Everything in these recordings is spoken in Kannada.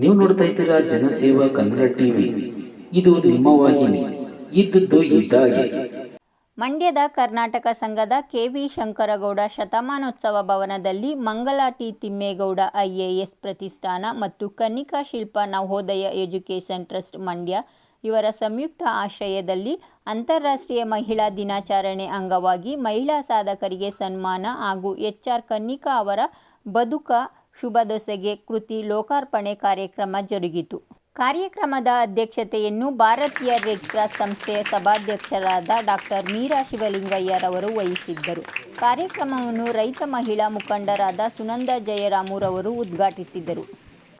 ನೀವು ನೋಡ್ತಾ ಇದ್ದೀರಾ ಜನಸೇವಾ ಕನ್ನಡ ಟಿವಿ. ಇದು ನಿಮ್ಮ ವಾಹಿನಿ. ಇದ್ದದ್ದು ಇದ್ದಾಗೆ. ಮಂಡ್ಯದ ಕರ್ನಾಟಕ ಸಂಘದ ಕೆವಿ ಶಂಕರಗೌಡ ಶತಮಾನೋತ್ಸವ ಭವನದಲ್ಲಿ ಮಂಗಲ ಟಿ ತಿಮ್ಮೇಗೌಡ ಐಎಎಸ್ ಪ್ರತಿಷ್ಠಾನ ಮತ್ತು ಕನ್ನಿಕಾ ಶಿಲ್ಪ ನವೋದಯ ಎಜುಕೇಷನ್ ಟ್ರಸ್ಟ್ ಮಂಡ್ಯ ಇವರ ಸಂಯುಕ್ತ ಆಶ್ರಯದಲ್ಲಿ ಅಂತಾರಾಷ್ಟ್ರೀಯ ಮಹಿಳಾ ದಿನಾಚರಣೆ ಅಂಗವಾಗಿ ಮಹಿಳಾ ಸಾಧಕರಿಗೆ ಸನ್ಮಾನ ಹಾಗೂ ಎಚ್ ಆರ್ ಕನ್ನಿಕಾ ಅವರ ಬದುಕ ಶುಭ ದೊಸೆಗೆ ಕೃತಿ ಲೋಕಾರ್ಪಣೆ ಕಾರ್ಯಕ್ರಮ ಜರುಗಿತು. ಕಾರ್ಯಕ್ರಮದ ಅಧ್ಯಕ್ಷತೆಯನ್ನು ಭಾರತೀಯ ರೆಡ್ ಕ್ರಾಸ್ ಸಂಸ್ಥೆಯ ಸಭಾಧ್ಯಕ್ಷರಾದ ಡಾಕ್ಟರ್ ಮೀರಾ ಶಿವಲಿಂಗಯ್ಯರವರು ವಹಿಸಿದ್ದರು. ಕಾರ್ಯಕ್ರಮವನ್ನು ರೈತ ಮಹಿಳಾ ಮುಖಂಡರಾದ ಸುನಂದ ಜಯರಾಮುರವರು ಉದ್ಘಾಟಿಸಿದರು.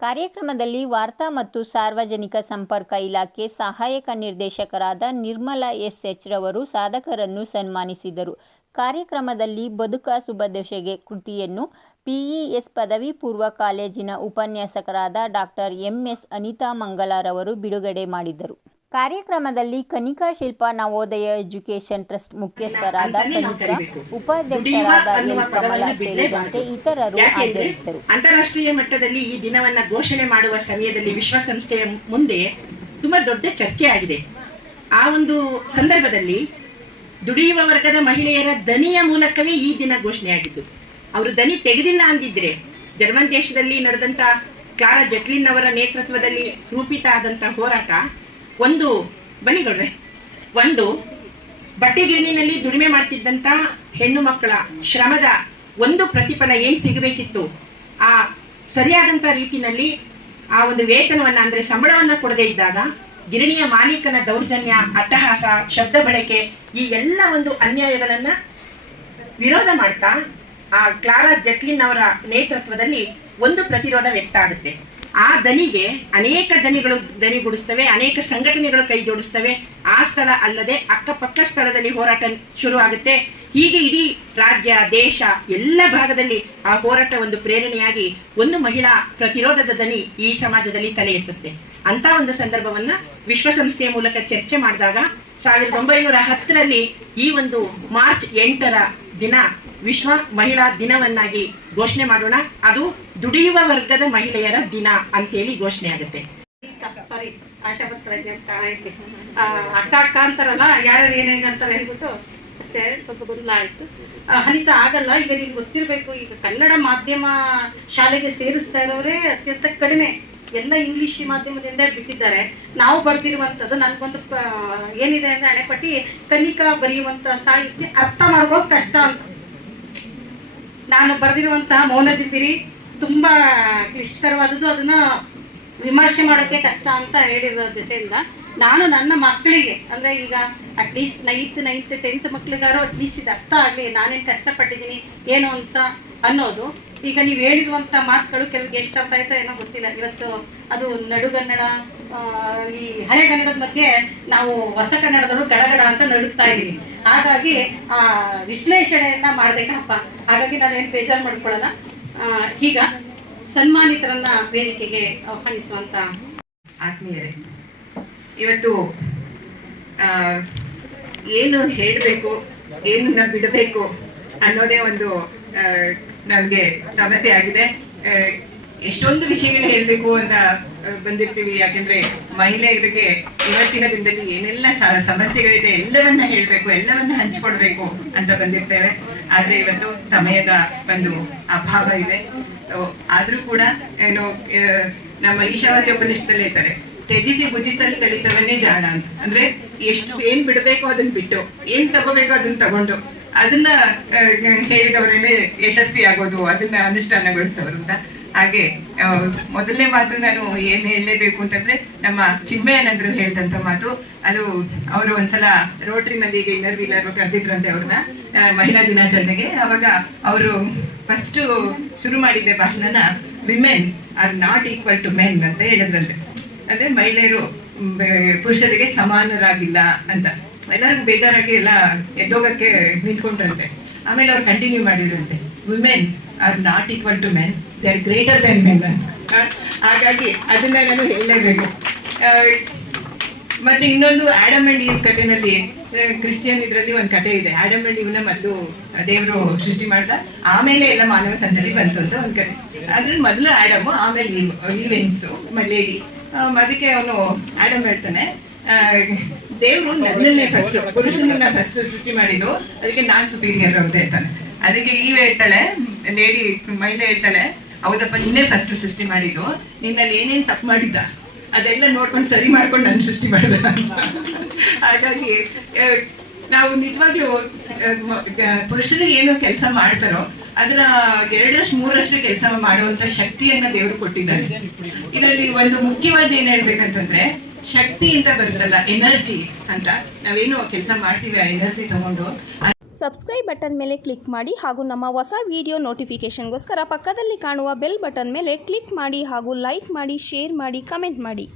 ಕಾರ್ಯಕ್ರಮದಲ್ಲಿ ವಾರ್ತಾ ಮತ್ತು ಸಾರ್ವಜನಿಕ ಸಂಪರ್ಕ ಇಲಾಖೆ ಸಹಾಯಕ ನಿರ್ದೇಶಕರಾದ ನಿರ್ಮಲಾ ಎಸ್ ಎಚ್ ರವರು ಸಾಧಕರನ್ನು ಸನ್ಮಾನಿಸಿದರು. ಕಾರ್ಯಕ್ರಮದಲ್ಲಿ ಬದುಕ ಸುಭದಶೆಗೆ ಕೃತಿಯನ್ನು ಪಿಇಎಸ್ ಪದವಿ ಪೂರ್ವ ಕಾಲೇಜಿನ ಉಪನ್ಯಾಸಕರಾದ ಡಾಕ್ಟರ್ ಎಂಎಸ್ ಅನಿತಾ ಮಂಗಲಾರವರು ಬಿಡುಗಡೆ ಮಾಡಿದರು ಕಾರ್ಯಕ್ರಮದಲ್ಲಿ ಕನಿಕಾ ಶಿಲ್ಪ ನವೋದಯ ಎಜುಕೇಷನ್ ಟ್ರಸ್ಟ್ ಮುಖ್ಯಸ್ಥರಾದ ಕನಿಕಾ ಉಪಾಧ್ಯಕ್ಷರಾದ ಎಲ್. ಕಮಲ ಸೇರಿದಂತೆ ಇತರರು ಹಾಜರಿದ್ದರು. ಅಂತಾರಾಷ್ಟ್ರೀಯ ಮಟ್ಟದಲ್ಲಿ ಈ ದಿನವನ್ನ ಘೋಷಣೆ ಮಾಡುವ ಸಮಯದಲ್ಲಿ ವಿಶ್ವಸಂಸ್ಥೆಯ ಮುಂದೆ ತುಂಬಾ ದೊಡ್ಡ ಚರ್ಚೆ ಆಗಿದೆ. ಆ ಒಂದು ಸಂದರ್ಭದಲ್ಲಿ ದುಡಿಯುವ ವರ್ಗದ ಮಹಿಳೆಯರ ದನಿಯ ಮೂಲಕವೇ ಈ ದಿನ ಘೋಷಣೆಯಾಗಿದ್ದು ಅವರು ದನಿ ತೆಗೆದಿಲ್ಲ ಅಂದಿದ್ರೆ ಜರ್ಮನ್ ದೇಶದಲ್ಲಿ ನಡೆದಂತ ಕ್ಲಾರಾ ಜಟ್ಲಿನ್ ಅವರ ನೇತೃತ್ವದಲ್ಲಿ ರೂಪಿತ ಆದಂತ ಹೋರಾಟ ಒಂದು ಬನ್ನಿಗೌಡ್ರೆ ಒಂದು ಬಟ್ಟೆ ಗಿರಣಿನಲ್ಲಿ ದುಡಿಮೆ ಮಾಡ್ತಿದ್ದಂತ ಹೆಣ್ಣು ಮಕ್ಕಳ ಶ್ರಮದ ಒಂದು ಪ್ರತಿಫಲ ಏನ್ ಸಿಗಬೇಕಿತ್ತು? ಆ ಸರಿಯಾದಂತ ರೀತಿನಲ್ಲಿ ಆ ಒಂದು ವೇತನವನ್ನ ಅಂದ್ರೆ ಸಂಬಳವನ್ನ ಕೊಡದೇ ಇದ್ದಾಗ ಗಿರಣಿಯ ಮಾಲೀಕನ ದೌರ್ಜನ್ಯ, ಅಟ್ಟಹಾಸ, ಶಬ್ದ ಬಳಕೆ ಈ ಎಲ್ಲ ಒಂದು ಅನ್ಯಾಯಗಳನ್ನ ವಿರೋಧ ಮಾಡ್ತಾ ಆ ಕ್ಲಾರಾ ಜಟ್ಲಿನ್ ಅವರ ನೇತೃತ್ವದಲ್ಲಿ ಒಂದು ಪ್ರತಿರೋಧ ವ್ಯಕ್ತ ಆಗುತ್ತೆ ಆ ದನಿಗೆ ಅನೇಕ ದನಿಗಳು ದನಿಗೂಡಿಸ್ತವೆ, ಅನೇಕ ಸಂಘಟನೆಗಳು ಕೈ ಜೋಡಿಸ್ತವೆ ಆ ಸ್ಥಳ ಅಲ್ಲದೆ ಅಕ್ಕಪಕ್ಕ ಸ್ಥಳದಲ್ಲಿ ಹೋರಾಟ ಶುರು ಆಗುತ್ತೆ ಹೀಗೆ ಇಡೀ ರಾಜ್ಯ, ದೇಶ, ಎಲ್ಲ ಭಾಗದಲ್ಲಿ ಆ ಹೋರಾಟ ಒಂದು ಪ್ರೇರಣೆಯಾಗಿ ಒಂದು ಮಹಿಳಾ ಪ್ರತಿರೋಧದ ದನಿ ಈ ಸಮಾಜದಲ್ಲಿ ತಲೆ ಎತ್ತುತ್ತೆ. ಅಂತ ಒಂದು ಸಂದರ್ಭವನ್ನ ವಿಶ್ವಸಂಸ್ಥೆಯ ಮೂಲಕ ಚರ್ಚೆ ಮಾಡಿದಾಗ ಸಾವಿರದ ಒಂಬೈನೂರ ಹತ್ತರಲ್ಲಿ ಈ ಒಂದು ಮಾರ್ಚ್ ಎಂಟರ ದಿನ, ವಿಶ್ವ ಮಹಿಳಾ ದಿನವನ್ನಾಗಿ ಘೋಷಣೆ ಮಾಡೋಣ. ಅದು ದುಡಿಯುವ ವರ್ಗದ ಮಹಿಳೆಯರ ದಿನ ಅಂತೇಳಿ ಘೋಷಣೆ ಆಗುತ್ತೆ. ಸಾರಿ ಆಶಾ ಅಕ್ಕ ಅಕ್ಕ ಅಂತಾರಲ್ಲ, ಯಾರ್ಯಾರು ಏನೇನು ಅಂತಾರೆ ಹೇಳ್ಬಿಟ್ಟು ಅಷ್ಟೇ ಸ್ವಲ್ಪ ಗೊಂದಲ ಆಯ್ತು. ಅನಿತಾ ಆಗಲ್ಲ, ಈಗ ನಿಮ್ಗೆ ಗೊತ್ತಿರಬೇಕು, ಈಗ ಕನ್ನಡ ಮಾಧ್ಯಮ ಶಾಲೆಗೆ ಸೇರಿಸ್ತಾ ಇರೋರೇ ಅತ್ಯಂತ ಕಡಿಮೆ. ಎಲ್ಲ ಇಂಗ್ಲಿಷ್ ಮಾಧ್ಯಮದಿಂದ ಬಿಟ್ಟಿದ್ದಾರೆ. ನಾವು ಬರ್ದಿರುವಂಥದ್ದು ನನಗೊಂದು ಏನಿದೆ ಅಂದ್ರೆ ಅಣೆಪಟ್ಟಿ ಕನಿಕಾ ಬರೆಯುವಂಥ ಸಾಹಿತ್ಯ ಅರ್ಥ ಮಾಡ್ಬೋದು ಕಷ್ಟ ಅಂತ. ನಾನು ಬರೆದಿರುವಂತಹ ಮೌನದಿಪಿರಿ ತುಂಬಾ ಕ್ಲಿಷ್ಟಕರವಾದದ್ದು, ಅದನ್ನ ವಿಮರ್ಶೆ ಮಾಡೋಕೆ ಕಷ್ಟ ಅಂತ ಹೇಳಿರೋ ದಿಸೆಯಿಂದ ನಾನು ನನ್ನ ಮಕ್ಕಳಿಗೆ, ಅಂದ್ರೆ ಈಗ at least ninth ninth tenth ಮಕ್ಳಿಗಾರು at least ಇದು ಅರ್ಥ ಆಗಲಿ, ನಾನೇನು ಕಷ್ಟಪಟ್ಟಿದ್ದೀನಿ, ಏನು ಅಂತ ಅನ್ನೋದು ಈಗ ನೀವು ಹೇಳಿರುವಂಥ ಮಾತುಗಳು ಕೆಲವ್ರಿಗೆ ಎಷ್ಟು ಅರ್ಥ ಆಯ್ತೋ ಏನೋ ಗೊತ್ತಿಲ್ಲ. ಇವತ್ತು ಅದು ನಡುಗನ್ನಡ ಈ ಹಳೆ ಕನ್ನಡದ ಮಧ್ಯೆ ನಾವು ಹೊಸ ಕನ್ನಡದವರು ಗಡಗಡ ಅಂತ ನಡುಗ್ತಾ ಇದೀವಿ ಹಾಗಾಗಿ, ಆ, ವಿಶ್ಲೇಷಣೆಯನ್ನ ಮಾಡಿದೆ ಕಣಪ್ಪ ಹಾಗಾಗಿ ನಾನೇನು ಬೇಜಾರು ಮಾಡ್ಕೊಳ್ಳಲ್ಲ. ಈಗ ಸನ್ಮಾನಿತರನ್ನ ವೇದಿಕೆಗೆ ಆಹ್ವಾನಿಸುವಂತ ಆತ್ಮೀಯರೇ, ಇವತ್ತು ಏನು ಹೇಳಬೇಕು ಏನನ್ನ ಬಿಡಬೇಕು ಅನ್ನೋದೇ ಒಂದು ನನಗೆ ಸಮಸ್ಯೆ ಆಗಿದೆ. ಎಷ್ಟೊಂದು ವಿಷಯಗಳು ಹೇಳಬೇಕು ಅಂತ ಬಂದಿರ್ತೀವಿ. ಯಾಕೆಂದ್ರೆ ಮಹಿಳೆಯರಿಗೆ ಇವತ್ತಿನ ದಿನದಲ್ಲಿ ಏನೆಲ್ಲ ಸಮಸ್ಯೆಗಳಿದೆ ಎಲ್ಲವನ್ನ ಹೇಳಬೇಕು, ಎಲ್ಲವನ್ನ ಹಂಚಿಕೊಡ್ಬೇಕು ಅಂತ ಬಂದಿರ್ತೇವೆ. ಆದ್ರೆ ಇವತ್ತು ಸಮಯದ ಒಂದು ಅಭಾವ ಇದೆ. ಆದ್ರೂ ಕೂಡ ಏನು ನಮ್ಮ ಈಶಾವಾಸ್ಯ ಉಪನಿಷ್ಠದಲ್ಲಿ ಹೇಳ್ತಾರೆ, ತ್ಯಜಿಸಿ ಭುಜಿಸಲು ಕಲಿತವನ್ನೇ ಜಾಣ ಅಂತ. ಅಂದ್ರೆ ಎಷ್ಟು ಏನ್ ಬಿಡಬೇಕು ಅದನ್ನ ಬಿಟ್ಟು, ಏನ್ ತಗೋಬೇಕು ಅದನ್ನ ತಗೊಂಡು ಅದನ್ನ ಹೇಳಿದವರೇ ಯಶಸ್ವಿ ಆಗೋದು, ಅದನ್ನ ಅನುಷ್ಠಾನಗೊಳಿಸ್ತವರು ಅಂತ. ಹಾಗೆ ಮೊದಲನೇ ಮಾತು ನಾನು ಏನ್ ಹೇಳಲೇಬೇಕು ಅಂತಂದ್ರೆ, ನಮ್ಮ ಚಿನ್ಮಯನಂದ್ರು ಹೇಳಿದಂತ ಮಾತು. ಅದು ಅವರು ಒಂದ್ಸಲ ರೋಟ್ರಿನಲ್ಲಿ ಈಗ ಇನ್ನರ್ ವೀಲರ್ ಕರೆದಿದ್ರಂತೆ ಅವ್ರನ್ನ ಮಹಿಳಾ ದಿನಾಚರಣೆಗೆ. ಅವಾಗ ಅವರು ಫಸ್ಟ್ ಶುರು ಮಾಡಿದ್ದೆ ಭಾಷಣನ women are not equal to men ಅಂತ ಹೇಳಿದ್ರಂತೆ. ಅಂದ್ರೆ ಮಹಿಳೆಯರು ಪುರುಷರಿಗೆ ಸಮಾನರಾಗಿಲ್ಲ ಅಂತ. ಎಲ್ಲರಿಗೂ ಬೇಜಾರಾಗಿ ಎಲ್ಲ ಎದ್ದೋಗಕ್ಕೆ ನಿಂತ್ಕೊಂಡ್ರಂತೆ. ಆಮೇಲೆ ಅವ್ರು ಕಂಟಿನ್ಯೂ ಮಾಡಿದ್ರಂತೆ. Women are not equal to men they are greater than men ಹಾಗಾಗಿ ಅದನ್ನ ನಾನು ಹೇಳಲೇಬೇಕು. ಮತ್ತೆ ಇನ್ನೊಂದು ಆಡಮ್ ಅಂಡ್ ಈವ್ ಕಥೆನಲ್ಲಿ ಕ್ರಿಶ್ಚಿಯನ್ ಇದರಲ್ಲಿ ಒಂದು ಕತೆ ಇದೆ. ಆಡಮ್ ಅಂಡ್ ಇವನ ಮೊದಲು ದೇವರು ಸೃಷ್ಟಿ ಮಾಡ್ದ. ಆಮೇಲೆ ಎಲ್ಲ ಮಾನವ ಸಂತತಿ ಬಂತು ಅಂತ ಒಂದು ಕತೆ ಅದ್ರಲ್ಲಿ ಮೊದಲು ಆಡಮ್, ಆಮೇಲೆ ಈವೆಂಟ್ಸು ಲೇಡಿ ಅದಕ್ಕೆ ಅವನು ಆಡಮ್ ಹೇಳ್ತಾನೆ. ದೇವರು ನನ್ನನ್ನೇ ಫಸ್ಟ್ ಪುರುಷನನ್ನ ಫಸ್ಟ್ ಸೃಷ್ಟಿ ಮಾಡಿದ್ದು. ಅದಕ್ಕೆ ನಾನ್ ಸುಪೀರಿಯರ್ ಅಂತ ಹೇಳ್ತಾನೆ ಅದಕ್ಕೆ ಈ ಹೇಳ್ತಾಳೆ ಲೇಡಿ ಮಹಿಳೆ ಹೇಳ್ತಾಳೆ, ಹೌದಪ್ಪ, ನಿನ್ನೆ ಫಸ್ಟ್ ಸೃಷ್ಟಿ ಮಾಡಿದ್ದು. ನಿನ್ನಲ್ಲಿ ಏನೇನ್ ತಪ್ಪು ಮಾಡಿದ್ದ? ಅದೆಲ್ಲ ನೋಡ್ಕೊಂಡು ಸರಿ ಮಾಡ್ಕೊಂಡು ನಾನು ಸೃಷ್ಟಿ ಮಾಡಿದ. ಹಾಗಾಗಿ ನಾವು ನಿಜವಾಗ್ಲೂ ಪುರುಷರು ಏನು ಕೆಲಸ ಮಾಡ್ತಾರೋ ಅದರ ಎರಡರಷ್ಟು ಮೂರಷ್ಟು ಕೆಲಸ ಮಾಡುವಂತ ಶಕ್ತಿಯನ್ನ ದೇವರು ಕೊಟ್ಟಿದ್ದಾರೆ. ಇದರಲ್ಲಿ ಒಂದು ಮುಖ್ಯವಾದ ಏನ್ ಹೇಳ್ಬೇಕಂತಂದ್ರೆ ಶಕ್ತಿ ಅಂತ ಬರುತ್ತಲ್ಲ ಎನರ್ಜಿ ಅಂತ. ನಾವೇನು ಕೆಲಸ ಮಾಡ್ತೀವಿ, ಆ ಎನರ್ಜಿ ತಗೊಂಡು. ಸಬ್ಸ್ಕ್ರೈಬ್ ಬಟನ್ ಮೇಲೆ ಕ್ಲಿಕ್ ಮಾಡಿ ಹಾಗೂ ನಮ್ಮ ಹೊಸ ವಿಡಿಯೋ ನೋಟಿಫಿಕೇಷನ್ಗೋಸ್ಕರ ಪಕ್ಕದಲ್ಲಿ ಕಾಣುವ ಬೆಲ್ ಬಟನ್ ಮೇಲೆ ಕ್ಲಿಕ್ ಮಾಡಿ ಹಾಗೂ ಲೈಕ್ ಮಾಡಿ ಶೇರ್ ಮಾಡಿ ಕಮೆಂಟ್ ಮಾಡಿ.